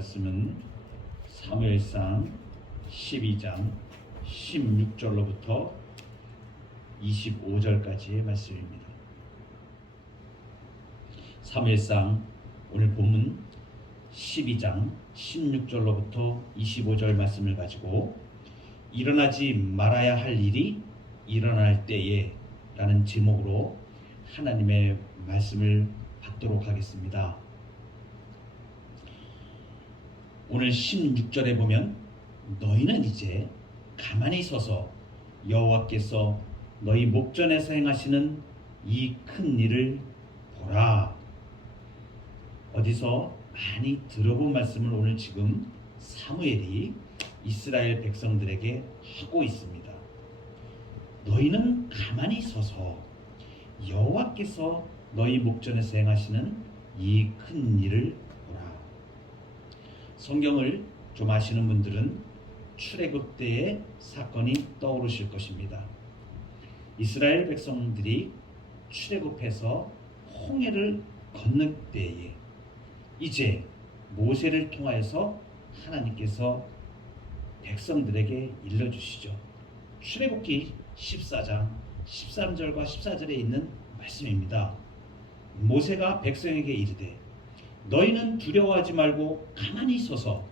말씀은 사무엘상 12장 16절로부터 25절까지의 말씀입니다. 사무엘상 오늘 본문 12장 16절로부터 25절 말씀을 가지고 일어나지 말아야 할 일이 일어날 때에 라는 제목으로 하나님의 말씀을 받도록 하겠습니다. 오늘 16절에 보면 너희는 이제 가만히 서서 여호와께서 너희 목전에서 행하시는 이 큰 일을 보라. 어디서 많이 들어본 말씀을 오늘 지금 사무엘이 이스라엘 백성들에게 하고 있습니다. 너희는 가만히 서서 여호와께서 너희 목전에서 행하시는 이 큰 일을 보라. 성경을 좀 아시는 분들은 출애굽 때의 사건이 떠오르실 것입니다. 이스라엘 백성들이 출애굽해서 홍해를 건널 때에 이제 모세를 통하여서 하나님께서 백성들에게 일러주시죠. 출애굽기 14장 13절과 14절에 있는 말씀입니다. 모세가 백성에게 이르되 너희는 두려워하지 말고 가만히 서서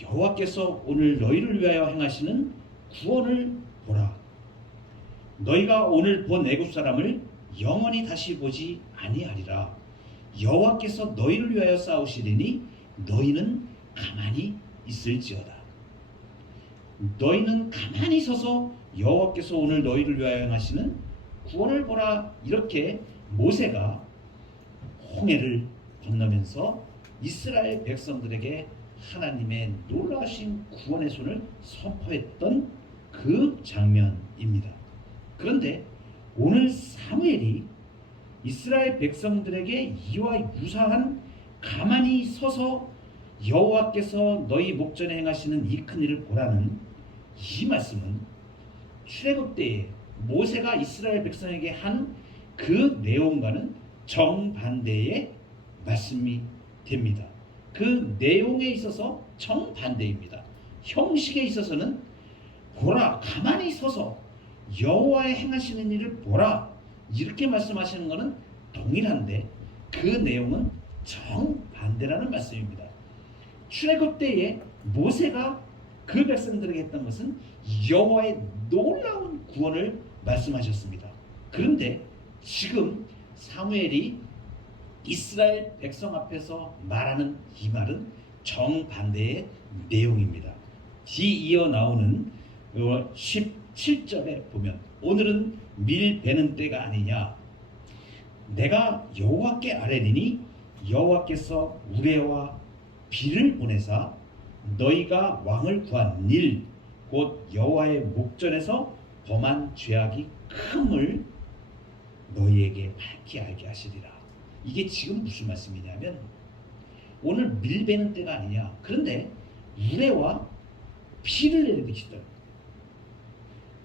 여호와께서 오늘 너희를 위하여 행하시는 구원을 보라. 너희가 오늘 본 애굽 사람을 영원히 다시 보지 아니하리라. 여호와께서 너희를 위하여 싸우시리니 너희는 가만히 있을지어다. 너희는 가만히 서서 여호와께서 오늘 너희를 위하여 행하시는 구원을 보라. 이렇게 모세가 홍해를 건너면서 이스라엘 백성들에게 하나님의 놀라우신 구원의 손을 선포했던 그 장면입니다. 그런데 오늘 사무엘이 이스라엘 백성들에게 이와 유사한 가만히 서서 여호와께서 너희 목전에 행하시는 이 큰 일을 보라는 이 말씀은 출애굽 때에 모세가 이스라엘 백성에게 한 그 내용과는 정반대의 말씀이 됩니다. 그 내용에 있어서 정반대입니다. 형식에 있어서는 보라, 가만히 서서 여호와의 행하시는 일을 보라 이렇게 말씀하시는 것은 동일한데 그 내용은 정반대라는 말씀입니다. 출애굽 때에 모세가 그 백성들에게 했던 것은 여호와의 놀라운 구원을 말씀하셨습니다. 그런데 지금 사무엘이 이스라엘 백성 앞에서 말하는 이 말은 정반대의 내용입니다. 뒤이어 나오는 17절에 보면 오늘은 밀 베는 때가 아니냐. 내가 여호와께 아뢰리니 여호와께서 우레와 비를 보내사 너희가 왕을 구한 일 곧 여호와의 목전에서 범한 죄악이 큼을 너희에게 밝히 알게 하시리라. 이게 지금 무슨 말씀이냐면 오늘 밀 베는 때가 아니냐. 그런데 우레와 비를 내리시더라.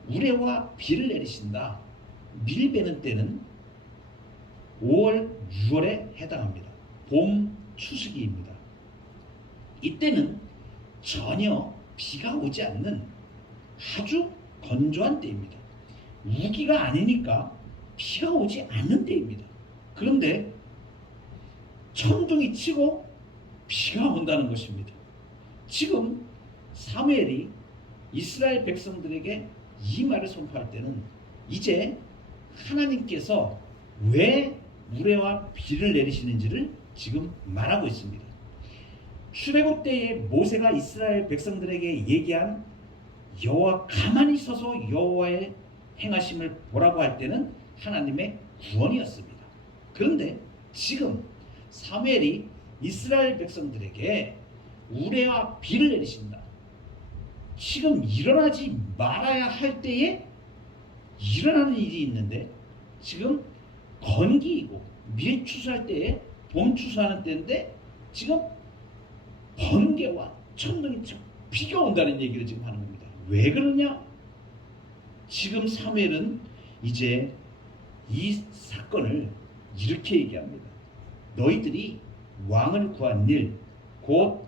우레와 비를 내리신다. 밀 베는 때는 5월, 6월에 해당합니다. 봄 추수기입니다. 이때는 전혀 비가 오지 않는 아주 건조한 때입니다. 우기가 아니니까 비가 오지 않는 때입니다. 그런데 천둥이 치고 비가 온다는 것입니다. 지금 사무엘이 이스라엘 백성들에게 이 말을 선포할 때는 이제 하나님께서 왜 우레와 비를 내리시는지를 지금 말하고 있습니다. 출애굽 때에 모세가 이스라엘 백성들에게 얘기한 여호와 가만히 서서 여호와의 행하심을 보라고 할 때는 하나님의 구원이었습니다. 그런데 지금 사무엘이 이스라엘 백성들에게 우레와 비를 내리신다. 지금 일어나지 말아야 할 때에 일어나는 일이 있는데 지금 건기이고 밀 추수할 때에 봄 추수하는 때인데 지금 번개와 천둥이 치고 비가 온다는 얘기를 지금 하는 겁니다. 왜 그러냐? 지금 사무엘은 이제 이 사건을 이렇게 얘기합니다. 너희들이 왕을 구한 일, 곧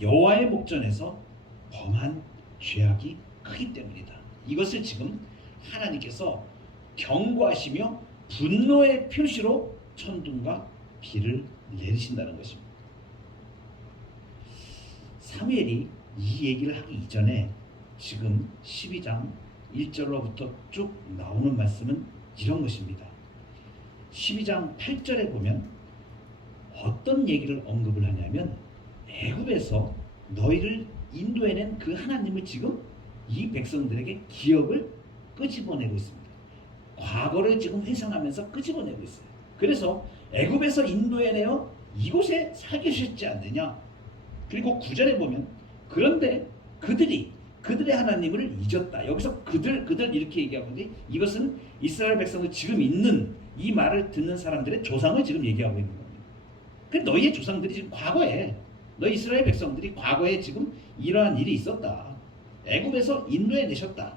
여호와의 목전에서 범한 죄악이 크기 때문이다. 이것을 지금 하나님께서 경고하시며 분노의 표시로 천둥과 비를 내리신다는 것입니다. 사무엘이 이 얘기를 하기 이전에 지금 12장 1절로부터 쭉 나오는 말씀은 이런 것입니다. 12장 8절에 보면 어떤 얘기를 언급을 하냐면 애굽에서 너희를 인도해낸 그 하나님을 지금 이 백성들에게 기억을 끄집어내고 있습니다. 과거를 지금 회상하면서 끄집어내고 있어요. 그래서 애굽에서 인도해내어 이곳에 살게 하셨지 않느냐. 그리고 9절에 보면 그런데 그들의 하나님을 잊었다. 여기서 그들 이렇게 얘기하고 있는데 이것은 이스라엘 백성들 지금 있는 이 말을 듣는 사람들의 조상을 지금 얘기하고 있는 겁니다. 그 너희의 조상들이 지금 과거에 너희 이스라엘 백성들이 과거에 지금 이러한 일이 있었다. 애굽에서 인도해 내셨다.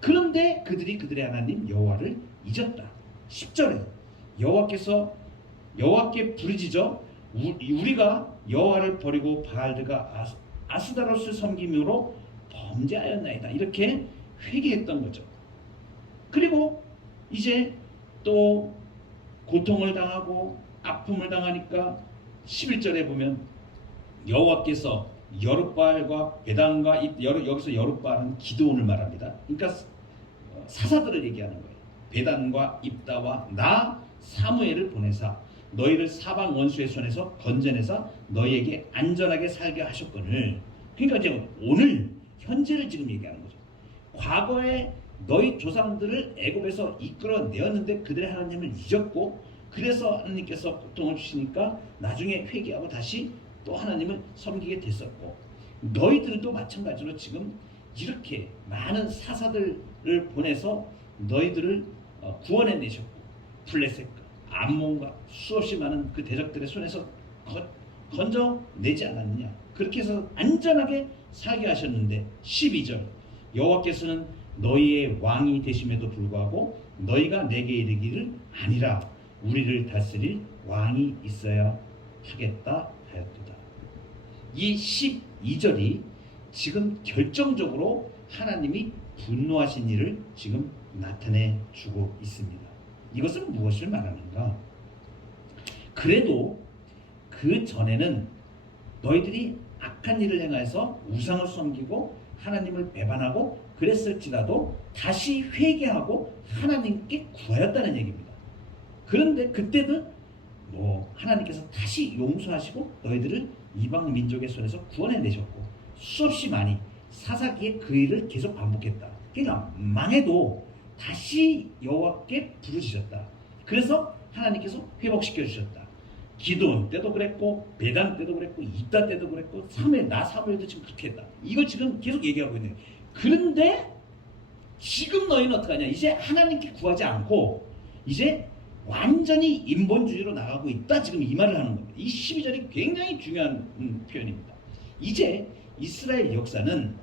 그런데 그들이 그들의 하나님 여호와를 잊었다. 10절에 여호와께 부르짖어 우리가 여호와를 버리고 바알드가 아스다롯을 섬김으로 범죄하였나이다. 이렇게 회개했던 거죠. 그리고 이제 또 고통을 당하고 아픔을 당하니까 11절에 보면 여호와께서 여룻바알과 베단과 여기서 여룻바알은 기드온을 말합니다. 그러니까 사사들을 얘기하는 거예요. 베단과 입다와 나 사무엘을 보내사 너희를 사방 원수의 손에서 건져내사 너희에게 안전하게 살게 하셨거늘. 그러니까 이제 오늘 현재를 지금 얘기하는 거죠. 과거에 너희 조상들을 애굽에서 이끌어내었는데 그들의 하나님을 잊었고 그래서 하나님께서 고통을 주시니까 나중에 회개하고 다시 또 하나님을 섬기게 됐었고 너희들도 마찬가지로 지금 이렇게 많은 사사들을 보내서 너희들을 구원해 내셨고 블레셋과 암몬과 수없이 많은 그 대적들의 손에서 건져내지 않았느냐. 그렇게 해서 안전하게 살게 하셨는데 12절 여호와께서는 너희의 왕이 되심에도 불구하고 너희가 내게 이르기를 아니라 우리를 다스릴 왕이 있어야 하겠다 하였도다. 이 12절이 지금 결정적으로 하나님이 분노하신 일을 지금 나타내 주고 있습니다. 이것은 무엇을 말하는가? 그래도 그 전에는 너희들이 악한 일을 행하여서 우상을 섬기고 하나님을 배반하고 그랬을지라도 다시 회개하고 하나님께 구하였다는 얘기입니다. 그런데 그때는 하나님께서 다시 용서하시고 너희들을 이방 민족의 손에서 구원해 내셨고 수없이 많이 사사기에 그 일을 계속 반복했다. 그러니까 망해도 다시 여호와께 부르짖었다. 그래서 하나님께서 회복시켜 주셨다. 기드온 때도 그랬고 베단 때도 그랬고 입다 때도 그랬고 사무엘도 지금 그렇게 했다. 이걸 지금 계속 얘기하고 있는. 그런데 지금 너희는 어떡하냐? 이제 하나님께 구하지 않고 이제 완전히 인본주의로 나가고 있다. 지금 이 말을 하는 겁니다. 이 12절이 굉장히 중요한 표현입니다. 이제 이스라엘 역사는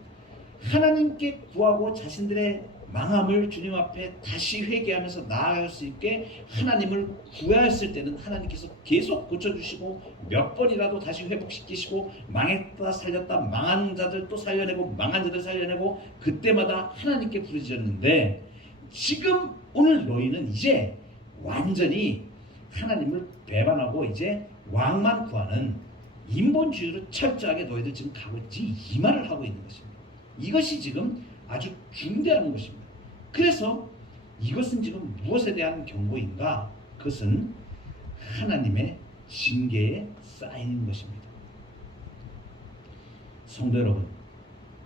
하나님께 구하고 자신들의 망함을 주님 앞에 다시 회개하면서 나아갈 수 있게 하나님을 구하였을 때는 하나님께서 계속 고쳐주시고 몇 번이라도 다시 회복시키시고 망했다 살렸다 망한 자들 또 살려내고 망한 자들 살려내고 그때마다 하나님께 부르짖었는데 지금 오늘 너희는 이제 완전히 하나님을 배반하고 이제 왕만 구하는 인본주의로 철저하게 너희들 지금 가고 있지 이 말을 하고 있는 것입니다. 이것이 지금 아주 중대한 것입니다. 그래서 이것은 지금 무엇에 대한 경고인가? 그것은 하나님의 징계에 쌓이는 것입니다. 성도 여러분,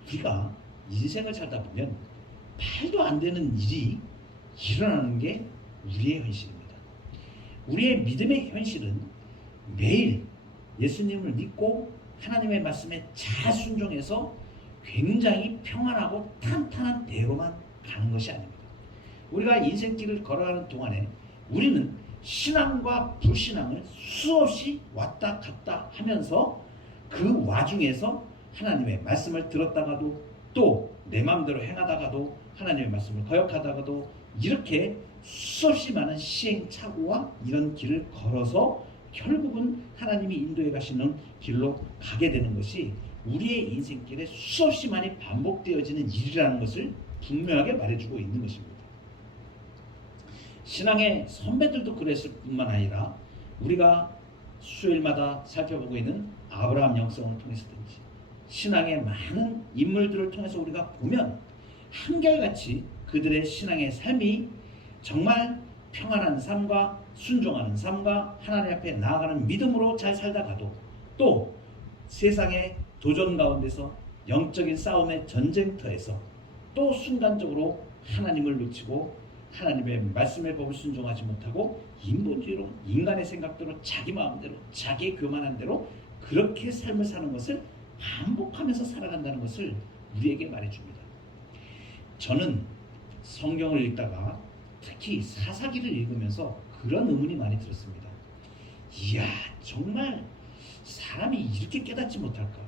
우리가 인생을 살다 보면 말도 안 되는 일이 일어나는 게 우리의 현실입니다. 우리의 믿음의 현실은 매일 예수님을 믿고 하나님의 말씀에 잘 순종해서 굉장히 평안하고 탄탄한 대로만 가는 것이 아닙니다. 우리가 인생길을 걸어가는 동안에 우리는 신앙과 불신앙을 수없이 왔다 갔다 하면서 그 와중에서 하나님의 말씀을 들었다가도 또 내 마음대로 행하다가도 하나님의 말씀을 거역하다가도 이렇게 수없이 많은 시행착오와 이런 길을 걸어서 결국은 하나님이 인도해 가시는 길로 가게 되는 것이 우리의 인생길에 수없이 많이 반복되어지는 일이라는 것을 분명하게 말해주고 있는 것입니다. 신앙의 선배들도 그랬을 뿐만 아니라 우리가 수요일마다 살펴보고 있는 아브라함 영성을 통해서든지 신앙의 많은 인물들을 통해서 우리가 보면 한결같이 그들의 신앙의 삶이 정말 평안한 삶과 순종하는 삶과 하나님 앞에 나아가는 믿음으로 잘 살다가도 또 세상의 도전 가운데서 영적인 싸움의 전쟁터에서 또 순간적으로 하나님을 놓치고 하나님의 말씀의 법을 순종하지 못하고 인본주의로 인간의 생각대로 자기 마음대로 자기의 교만한 대로 그렇게 삶을 사는 것을 반복하면서 살아간다는 것을 우리에게 말해줍니다. 저는 성경을 읽다가 특히 사사기를 읽으면서 그런 의문이 많이 들었습니다. 이야, 정말 사람이 이렇게 깨닫지 못할까?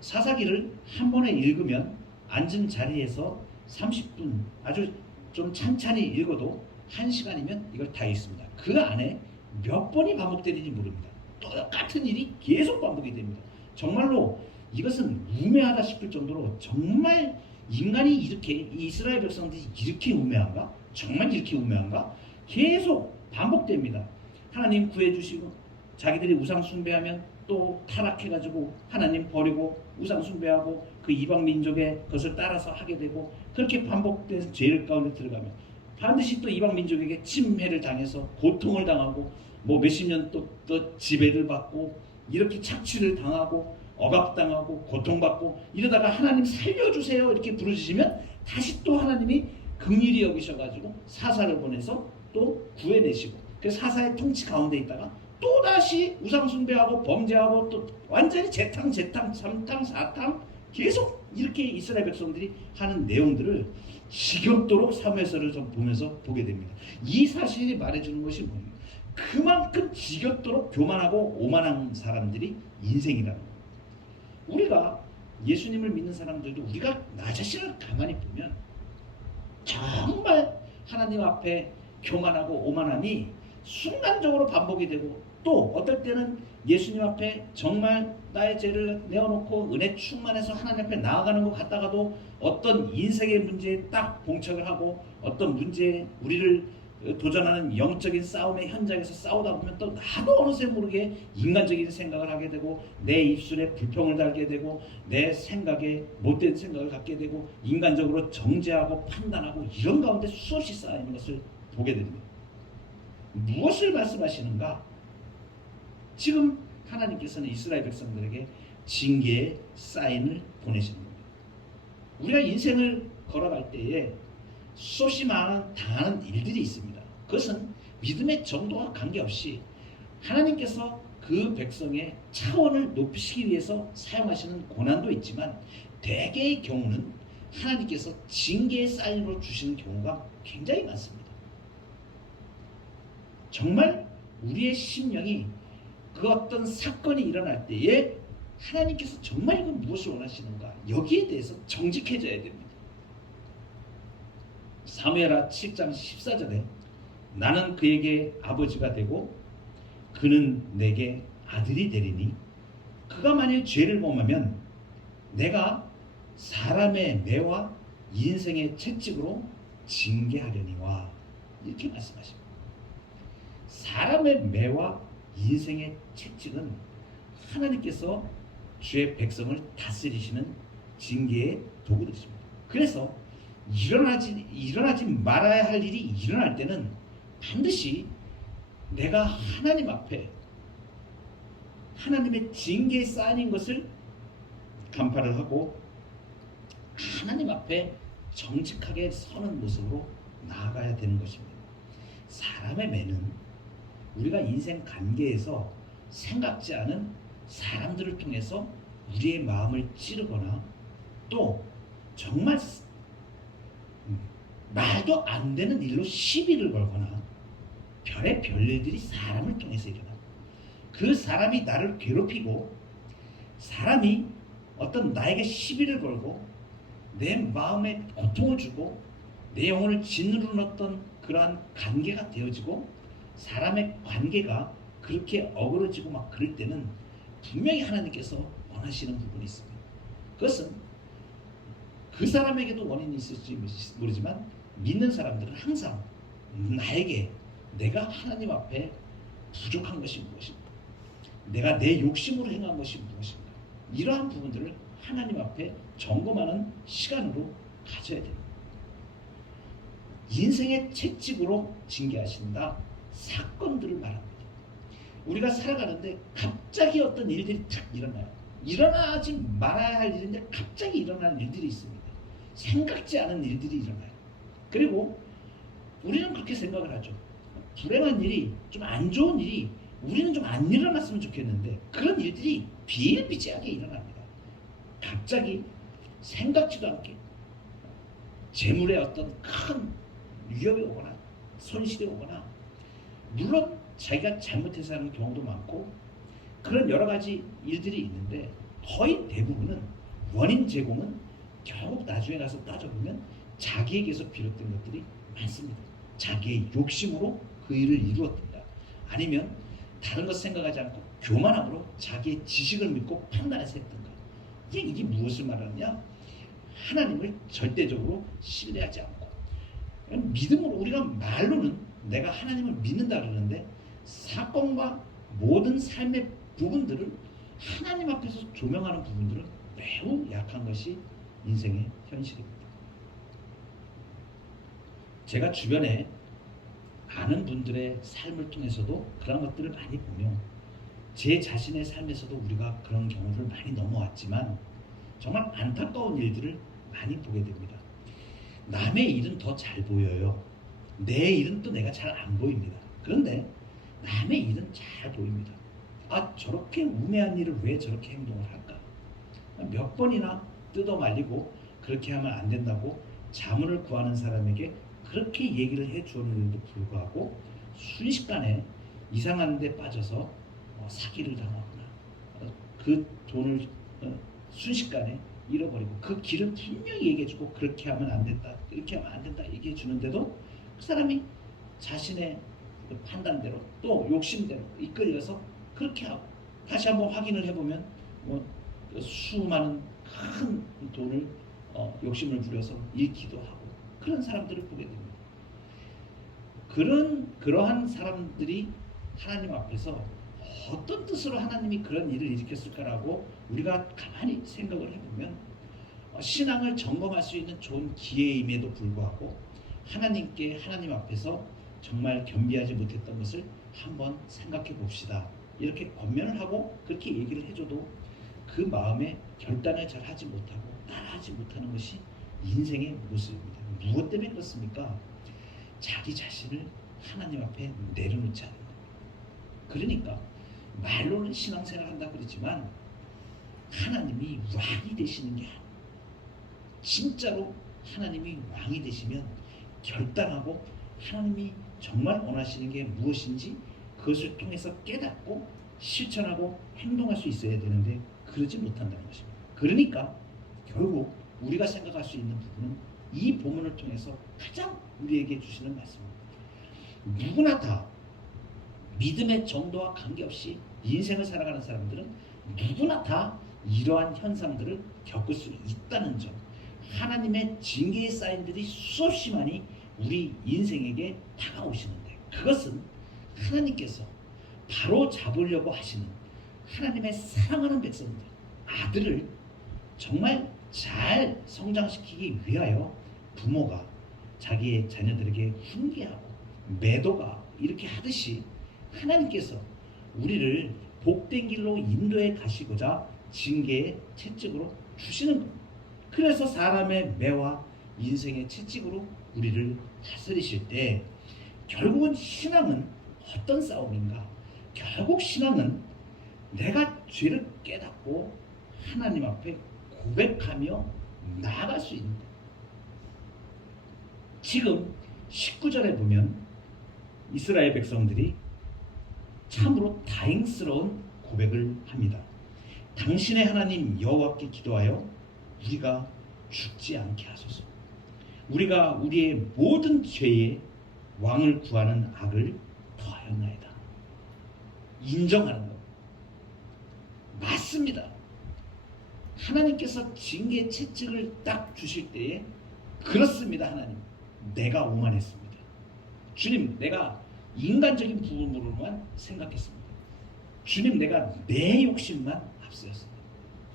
사사기를 한 번에 읽으면 앉은 자리에서 30분 아주 좀 찬찬히 읽어도 1시간이면 이걸 다 읽습니다. 그 안에 몇 번이 반복되는지 모릅니다. 똑같은 일이 계속 반복이 됩니다. 정말로 이것은 우매하다 싶을 정도로 정말 인간이 이렇게 이스라엘 백성들이 이렇게 우매한가? 정말 이렇게 우매한가? 계속 반복됩니다. 하나님 구해주시고 자기들이 우상 숭배하면 또 타락해가지고 하나님 버리고 우상 숭배하고 그 이방 민족의 것을 따라서 하게 되고 그렇게 반복된 죄를 가운데 들어가면 반드시 또 이방 민족에게 침해를 당해서 고통을 당하고 뭐 몇십 년 또 지배를 받고 이렇게 착취를 당하고 억압당하고 고통받고 이러다가 하나님 살려주세요 이렇게 부르짖으면 다시 또 하나님이 긍휼히 여기셔가지고 사사를 보내서 또 구해내시고 그 사사의 통치 가운데 있다가 또다시 우상숭배하고 범죄하고 또 완전히 재탕 3탕 4탕 계속 이렇게 이스라엘 백성들이 하는 내용들을 지겹도록 사무엘서를 좀 보면서 보게 됩니다. 이 사실이 말해주는 것이 뭡니까? 그만큼 지겹도록 교만하고 오만한 사람들이 인생이라는 거예요. 우리가 예수님을 믿는 사람들도 우리가 나 자신을 가만히 보면 정말 하나님 앞에 교만하고 오만함이 순간적으로 반복이 되고 또 어떨 때는 예수님 앞에 정말 나의 죄를 내어놓고 은혜 충만해서 하나님 앞에 나아가는 것 같다가도 어떤 인생의 문제에 딱 봉착을 하고 어떤 문제에 우리를 도전하는 영적인 싸움의 현장에서 싸우다 보면 또 나도 어느새 모르게 인간적인 생각을 하게 되고 내 입술에 불평을 달게 되고 내 생각에 못된 생각을 갖게 되고 인간적으로 정죄하고 판단하고 이런 가운데 수없이 쌓이는 것을 보게 됩니다. 무엇을 말씀하시는가? 지금 하나님께서는 이스라엘 백성들에게 징계의 사인을 보내시는 겁니다. 우리가 인생을 걸어갈 때에 수없이 많은 당하는 일들이 있습니다. 그것은 믿음의 정도와 관계없이 하나님께서 그 백성의 차원을 높이시기 위해서 사용하시는 고난도 있지만 대개의 경우는 하나님께서 징계의 사인으로 주시는 경우가 굉장히 많습니다. 정말 우리의 심령이 그 어떤 사건이 일어날 때에 하나님께서 정말 이건 무엇을 원하시는가 여기에 대해서 정직해져야 됩니다. 사무엘하 7장 14절에 나는 그에게 아버지가 되고 그는 내게 아들이 되리니 그가 만일 죄를 범하면 내가 사람의 매와 인생의 채찍으로 징계하려니와 이렇게 말씀하십니다. 사람의 매와 인생의 채찍은 하나님께서 주의 백성을 다스리시는 징계의 도구들입니다. 그래서 일어나지 말아야 할 일이 일어날 때는 반드시 내가 하나님 앞에 하나님의 징계에 쌓인 것을 간파를 하고 하나님 앞에 정직하게 서는 모습으로 나아가야 되는 것입니다. 사람의 매는 우리가 인생 관계에서 생각지 않은 사람들을 통해서 우리의 마음을 찌르거나 또 정말 말도 안 되는 일로 시비를 걸거나 별의 별일들이 사람을 통해서 일어나 그 사람이 나를 괴롭히고 사람이 어떤 나에게 시비를 걸고 내 마음에 고통을 주고 내 영혼을 짓누르는 어떤 그러한 관계가 되어지고 사람의 관계가 그렇게 어그러지고 막 그럴 때는 분명히 하나님께서 원하시는 부분이 있습니다. 그것은 그 사람에게도 원인이 있을지 모르지만 믿는 사람들은 항상 나에게 내가 하나님 앞에 부족한 것이 무엇인가, 내가 내 욕심으로 행한 것이 무엇인가, 이러한 부분들을 하나님 앞에 점검하는 시간으로 가져야 됩니다. 인생의 채찍으로 징계하신다 사건들을 말합니다. 우리가 살아가는데 갑자기 어떤 일들이 탁 일어나요. 일어나지 말아야 할 일인데 갑자기 일어나는 일들이 있습니다. 생각지 않은 일들이 일어나요. 그리고 우리는 그렇게 생각을 하죠. 불행한 일이, 좀 안 좋은 일이 우리는 좀 안 일어났으면 좋겠는데 그런 일들이 비일비재하게 일어납니다. 갑자기 생각지도 않게 재물에 어떤 큰 위협이 오거나 손실이 오거나, 물론 자기가 잘못해서 하는 경우도 많고 그런 여러 가지 일들이 있는데 거의 대부분은 원인 제공은 결국 나중에 가서 따져보면 자기에게서 비롯된 것들이 많습니다. 자기의 욕심으로 그 일을 이루었든가, 아니면 다른 것 생각하지 않고 교만함으로 자기의 지식을 믿고 판단해서 했든가. 이게 무엇을 말하느냐? 하나님을 절대적으로 신뢰하지 않고, 믿음으로, 우리가 말로는 내가 하나님을 믿는다 그러는데 사건과 모든 삶의 부분들을 하나님 앞에서 조명하는 부분들은 매우 약한 것이 인생의 현실입니다. 제가 주변에 아는 분들의 삶을 통해서도 그런 것들을 많이 보며 제 자신의 삶에서도 우리가 그런 경우를 많이 넘어왔지만 정말 안타까운 일들을 많이 보게 됩니다. 남의 일은 더 잘 보여요. 내 일은 또 내가 잘 안 보입니다. 그런데 남의 일은 잘 보입니다. 아, 저렇게 우매한 일을 왜 저렇게 행동을 할까? 몇 번이나 뜯어 말리고 그렇게 하면 안 된다고 자문을 구하는 사람에게 그렇게 얘기를 해 주었는데도 불구하고 순식간에 이상한 데 빠져서 사기를 당하거나 그 돈을 순식간에 잃어버리고, 그 길을 분명히 얘기해 주고 그렇게 하면 안 된다, 이렇게 하면 안 된다 얘기해 주는데도 그 사람이 자신의 그 판단대로 또 욕심대로 이끌려서 그렇게 하고, 다시 한번 확인을 해보면 수많은 큰 돈을 욕심을 부려서 잃기도 하고, 그런 사람들을 보게 됩니다. 그러한 사람들이 하나님 앞에서 어떤 뜻으로 하나님이 그런 일을 일으켰을까라고 우리가 가만히 생각을 해보면 신앙을 점검할 수 있는 좋은 기회임에도 불구하고 하나님 앞에서 정말 겸비하지 못했던 것을 한번 생각해 봅시다, 이렇게 권면을 하고 그렇게 얘기를 해줘도 그 마음에 결단을 잘 하지 못하고 따라하지 못하는 것이 인생의 모습입니다. 무엇 때문에 그렇습니까? 자기 자신을 하나님 앞에 내려놓지 않는 겁니다. 그러니까 말로는 신앙생활 한다 그러지만 하나님이 왕이 되시는 게 아니에요. 진짜로 하나님이 왕이 되시면 결단하고 하나님이 정말 원하시는 게 무엇인지 그것을 통해서 깨닫고 실천하고 행동할 수 있어야 되는데 그러지 못한다는 것입니다. 그러니까 결국 우리가 생각할 수 있는 부분은 이 본문을 통해서 가장 우리에게 주시는 말씀입니다. 누구나 다 믿음의 정도와 관계없이 인생을 살아가는 사람들은 누구나 다 이러한 현상들을 겪을 수 있다는 점, 하나님의 징계의 사인들이 수없이 많이 우리 인생에게 다가오시는데 그것은 하나님께서 바로 잡으려고 하시는 하나님의 사랑하는 백성들, 아들을 정말 잘 성장시키기 위하여 부모가 자기의 자녀들에게 훈계하고 매도가 이렇게 하듯이 하나님께서 우리를 복된 길로 인도해 가시고자 징계의 채찍으로 주시는 겁니다. 그래서 사람의 매와 인생의 채찍으로 우리를 다스리실 때 결국은 신앙은 어떤 싸움인가? 결국 신앙은 내가 죄를 깨닫고 하나님 앞에 고백하며 나아갈 수 있는 것. 지금 19절에 보면 이스라엘 백성들이 참으로 다행스러운 고백을 합니다. 당신의 하나님 여호와께 기도하여 우리가 죽지 않게 하소서. 우리가 우리의 모든 죄에 왕을 구하는 악을 더하였나이다. 인정하는 것. 맞습니다. 하나님께서 징계 채찍을 딱 주실 때에 그렇습니다. 하나님, 내가 오만했습니다. 주님, 내가 인간적인 부분으로만 생각했습니다. 주님, 내가 내 욕심만 앞세웠습니다.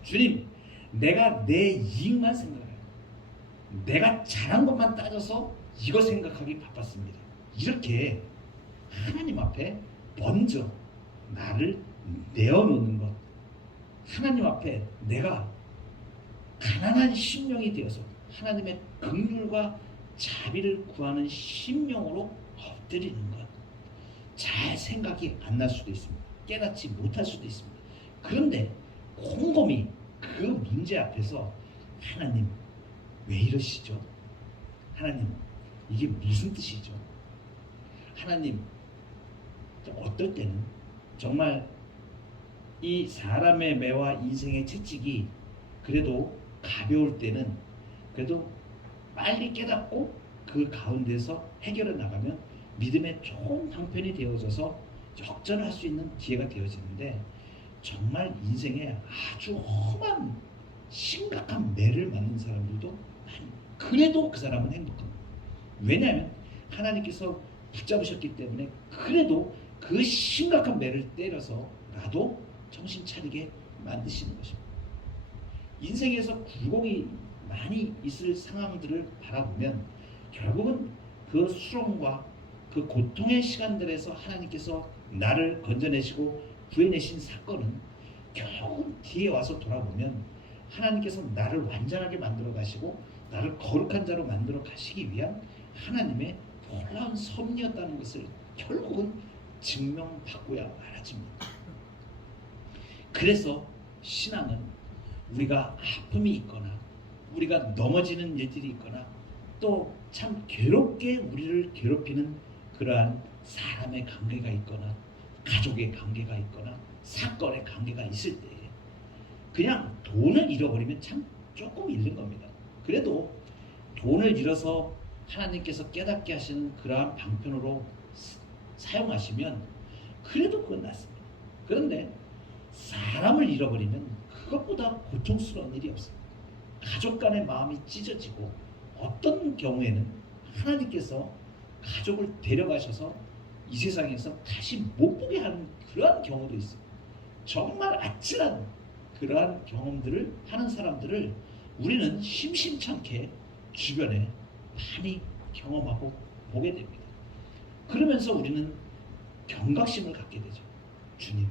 주님, 내가 내 이익만 생각해요. 내가 잘한 것만 따져서 이거 생각하기 바빴습니다. 이렇게 하나님 앞에 먼저 나를 내어놓는 것, 하나님 앞에 내가 가난한 심령이 되어서 하나님의 긍휼과 자비를 구하는 심령으로 엎드리는 것, 잘 생각이 안 날 수도 있습니다. 깨닫지 못할 수도 있습니다. 그런데 곰곰이 그 문제 앞에서 하나님 왜 이러시죠? 하나님 이게 무슨 뜻이죠? 하나님 어떨 때는 정말 이 사람의 매와 인생의 채찍이 그래도 가벼울 때는 그래도 빨리 깨닫고 그 가운데서 해결해 나가면 믿음의 좋은 방편이 되어져서 역전할 수 있는 기회가 되어지는데, 정말 인생에 아주 험한 심각한 매를 맞는 사람들도 많이, 그래도 그 사람은 행복합니다. 왜냐하면 하나님께서 붙잡으셨기 때문에 그래도 그 심각한 매를 때려서라도 정신 차리게 만드시는 것입니다. 인생에서 굴곡이 많이 있을 상황들을 바라보면 결국은 그 수렁과 그 고통의 시간들에서 하나님께서 나를 건져내시고 구해내신 사건은 결국은 뒤에 와서 돌아보면 하나님께서 나를 완전하게 만들어 가시고 나를 거룩한 자로 만들어 가시기 위한 하나님의 놀라운 섭리였다는 것을 결국은 증명받고야 말아집니다. 그래서 신앙은 우리가 아픔이 있거나 우리가 넘어지는 일들이 있거나 또 참 괴롭게 우리를 괴롭히는 그러한 사람의 관계가 있거나 가족의 관계가 있거나 사건의 관계가 있을 때 그냥 돈을 잃어버리면 참 조금 잃는 겁니다. 그래도 돈을 잃어서 하나님께서 깨닫게 하시는 그러한 방편으로 사용하시면 그래도 그건 낫습니다. 그런데 사람을 잃어버리면 그것보다 고통스러운 일이 없습니다. 가족 간의 마음이 찢어지고 어떤 경우에는 하나님께서 가족을 데려가셔서 이 세상에서 다시 못 보게 하는 그러한 경우도 있습니다. 정말 아찔한 그러한 경험들을 하는 사람들을 우리는 심심찮게 주변에 많이 경험하고 보게 됩니다. 그러면서 우리는 경각심을 갖게 되죠. 주님,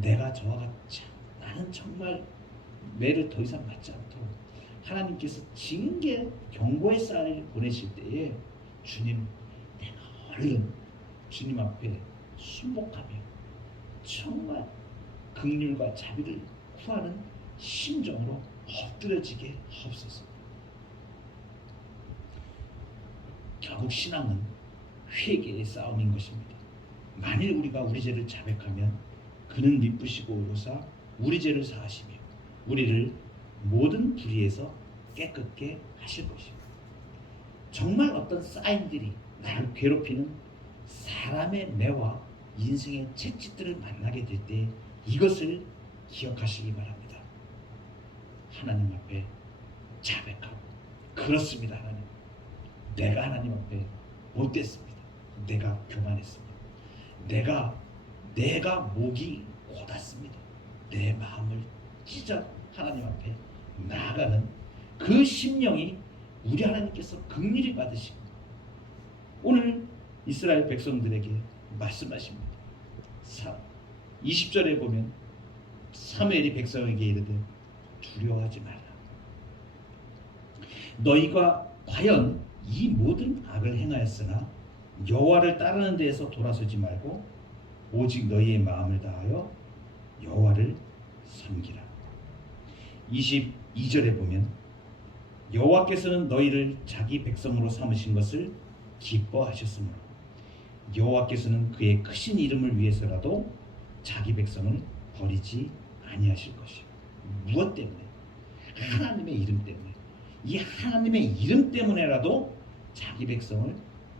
내가 저와 같이 나는 정말 매를 더 이상 맞지 않도록 하나님께서 징계 경고의 쌀을 보내실 때에 주님, 내가 얼른 주님 앞에 순복하며 정말 긍휼과 자비를 구하는 심정으로 엎드려지게 하옵소서. 결국 신앙은 회개의 싸움인 것입니다. 만일 우리가 우리 죄를 자백하면 그는 미쁘시고 오로사 우리 죄를 사하시며 우리를 모든 불의에서 깨끗게 하실 것입니다. 정말 어떤 사인들이 나를 괴롭히는 사람의 매와 인생의 채찍들을 만나게 될 때 이것을 기억하시기 바랍니다. 하나님 앞에 자백하고, 그렇습니다. 하나님, 내가 하나님 앞에 못됐습니다. 내가 교만했습니다. 내가 목이 곧았습니다. 내 마음을 찢어 하나님 앞에 나아가는 그 심령이 우리 하나님께서 긍휼히 받으시고 오늘 이스라엘 백성들에게 말씀하십니다. 20절에 보면 사무엘이 백성에게 이르되 두려워하지 마라. 너희가 과연 이 모든 악을 행하였으나 여호와를 따르는 데에서 돌아서지 말고 오직 너희의 마음을 다하여 여호와를 섬기라. 22절에 보면 여호와께서는 너희를 자기 백성으로 삼으신 것을 기뻐하셨으므로 여호와께서는 그의 크신 이름을 위해서라도 자기 백성을 버리지 아니하실 것이요. 무엇 때문에? 하나님의 이름 때문에. 이 하나님의 이름 때문에라도 자기 백성을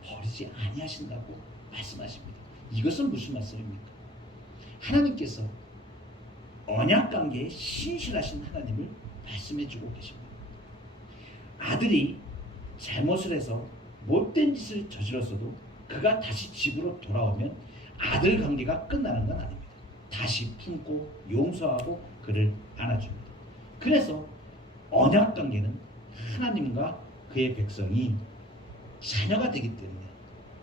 버리지 아니하신다고 말씀하십니다. 이것은 무슨 말씀입니까? 하나님께서 언약 관계에 신실하신 하나님을 말씀해주고 계십니다. 아들이 잘못을 해서 못된 짓을 저질렀어도 그가 다시 집으로 돌아오면 아들 관계가 끝나는 건 아닙니다. 다시 품고 용서하고 그를 안아줍니다. 그래서 언약 관계는 하나님과 그의 백성이 자녀가 되기 때문에,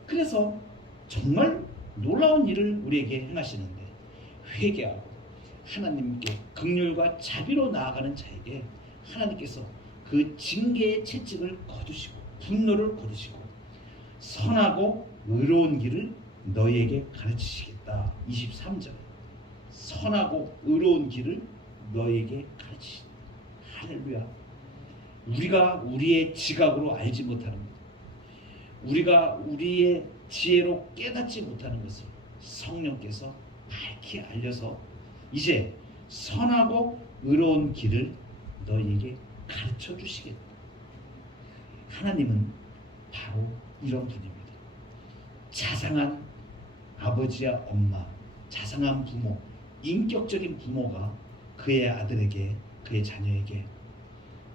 그래서 정말 놀라운 일을 우리에게 행하시는데, 회개하고 하나님께 긍휼과 자비로 나아가는 자에게 하나님께서 그 징계의 채찍을 거두시고 분노를 거두시고 선하고 의로운 길을 너희에게 가르치시겠다. 23절. 선하고 의로운 길을 너희에게 가르치시다. 할렐루야. 우리가 우리의 지각으로 알지 못하는 것, 우리가 우리의 지혜로 깨닫지 못하는 것을 성령께서 밝히 알려서 이제 선하고 의로운 길을 너희에게 가르쳐 주시겠다. 하나님은 바로 이런 분입니다. 자상한 아버지와 엄마, 자상한 부모, 인격적인 부모가 그의 아들에게, 그의 자녀에게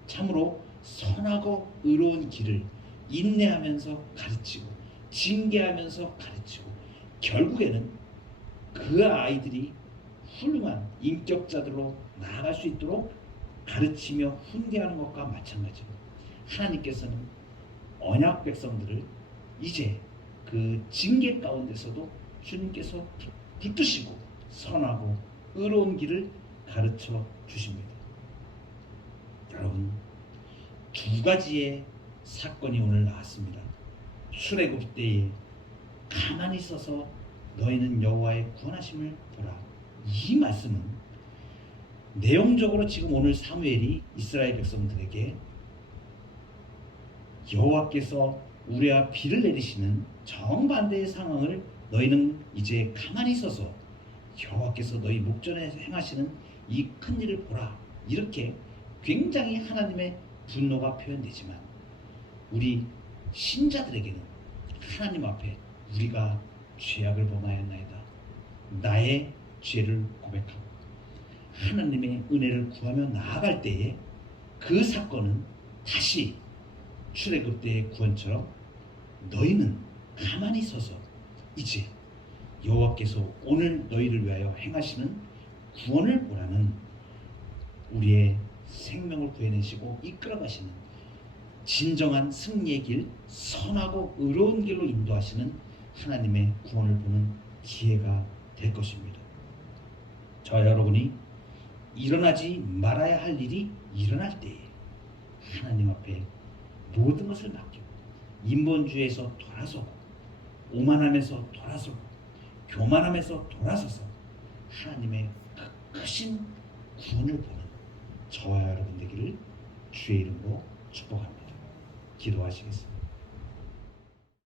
참으로 선하고 의로운 길을 인내하면서 가르치고 징계하면서 가르치고, 결국에는 그 아이들이 훌륭한 인격자들로 나아갈 수 있도록 가르치며 훈계하는 것과 마찬가지로 하나님께서는 언약 백성들을 이제 그 징계 가운데서도 주님께서 붙드시고 선하고 의로운 길을 가르쳐 주십니다. 여러분, 두 가지의 사건이 오늘 나왔습니다. 출애굽 때에 가만히 서서 너희는 여호와의 구원하심을 보라. 이 말씀은 내용적으로 지금 오늘 사무엘이 이스라엘 백성들에게 여호와께서 우레와 비를 내리시는 정반대의 상황을 너희는 이제 가만히 서서 여호와께서 너희 목전에 행하시는 이 큰 일을 보라, 이렇게 굉장히 하나님의 분노가 표현되지만, 우리 신자들에게는 하나님 앞에 우리가 죄악을 범하였나이다, 나의 죄를 고백하고 하나님의 은혜를 구하며 나아갈 때에 그 사건은 다시 출애굽 때의 구원처럼 너희는 가만히 서서 이제 여호와께서 오늘 너희를 위하여 행하시는 구원을 보라는, 우리의 생명을 구해내시고 이끌어가시는 진정한 승리의 길, 선하고 의로운 길로 인도하시는 하나님의 구원을 보는 기회가 될 것입니다. 저와 여러분이 일어나지 말아야 할 일이 일어날 때에 하나님 앞에 모든 것을 맡기고 인본주의에서 돌아서고 오만함에서 돌아서고 교만함에서 돌아서서 하나님의 그 크신 구원을 보는 저와 여러분 되기를 주의 이름으로 축복합니다. 기도하시겠습니다.